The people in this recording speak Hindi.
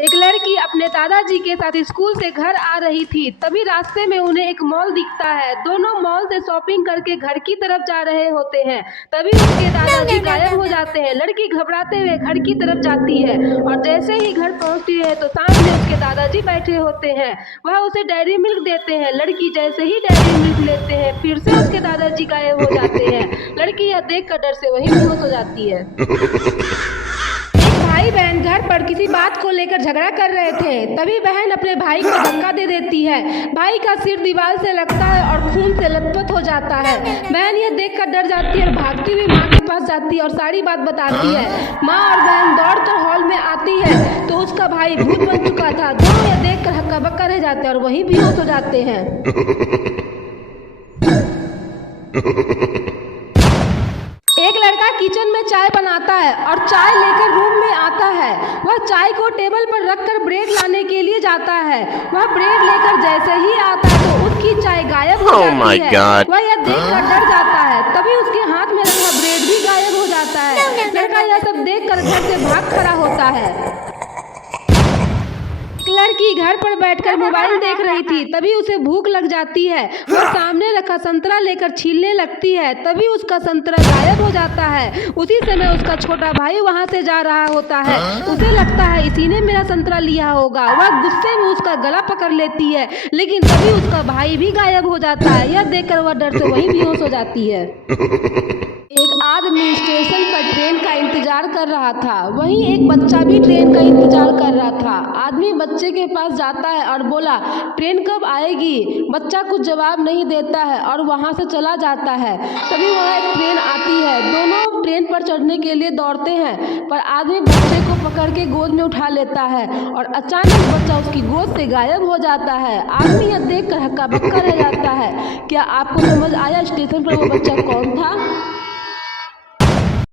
एक लड़की अपने दादाजी के साथ स्कूल से घर आ रही थी। तभी रास्ते में उन्हें एक मॉल दिखता है। दोनों मॉल से शॉपिंग करके घर की तरफ जा रहे होते हैं। तभी उसके दादाजी गायब हो जाते हैं। लड़की घबराते हुए घर की तरफ जाती है और जैसे ही घर पहुंचती है तो सामने उसके दादाजी बैठे होते हैं। वह उसे डेयरी मिल्क देते हैं। लड़की जैसे ही डेयरी मिल्क लेते हैं फिर से उसके दादाजी गायब हो जाते हैं। लड़की यह देख कर डर से वहीं बेहोश हो जाती है। भाई बहन घर पर किसी बात को लेकर झगड़ा कर रहे थे। तभी बहन अपने भाई को धक्का दे देती है। भाई का सिर दीवार से लगता है और खून से लथपथ हो जाता है। बहन यह देखकर डर जाती है और भागती हुई माँ के पास जाती है और सारी बात बताती है। माँ और बहन दौड़कर हॉल में आती है तो उसका भाई भूत बन चुका था। दोनों यह देखकर हक्का बक्का रह जाते हैं और वहीं बेहोश हो जाते हैं। एक लड़का किचन में चाय बनाता है और चाय लेकर रूम में आता है। वह चाय को टेबल पर रखकर ब्रेड लाने के लिए जाता है। वह ब्रेड लेकर जैसे ही आता है तो उसकी चाय गायब हो जाती है। वह यह देखकर डर जाता है। तभी उसके हाथ में रखा ब्रेड भी गायब हो जाता है। लड़का यह सब देखकर घर से भाग खड़ा होता है। लड़की घर पर बैठकर मोबाइल देख रही थी। तभी उसे भूख लग जाती है। वह सामने रखा संतरा लेकर छीलने लगती है। तभी उसका संतरा गायब हो जाता है। उसी समय उसका छोटा भाई वहां से जा रहा होता है। उसे लगता है इसी ने मेरा संतरा लिया होगा। वह गुस्से में उसका गला पकड़ लेती है लेकिन तभी उसका भाई भी गायब हो जाता है। यह देखकर वह डर से वहीं बेहोश हो जाती है। एक आदमी स्टेशन पर ट्रेन का इंतजार कर रहा था। वहीं एक बच्चा भी ट्रेन का इंतजार कर रहा था। आदमी बच्चे के पास जाता है और बोला, ट्रेन कब आएगी? बच्चा कुछ जवाब नहीं देता है और वहां से चला जाता है। तभी वहां एक ट्रेन आती है। दोनों ट्रेन पर चढ़ने के लिए दौड़ते हैं पर आदमी बच्चे को पकड़ के गोद में उठा लेता है और अचानक बच्चा उसकी गोद से गायब हो जाता है। आदमी यह देखकर हक्का बक्का रह जाता है। क्या आपको समझ आया स्टेशन पर वो बच्चा कौन था?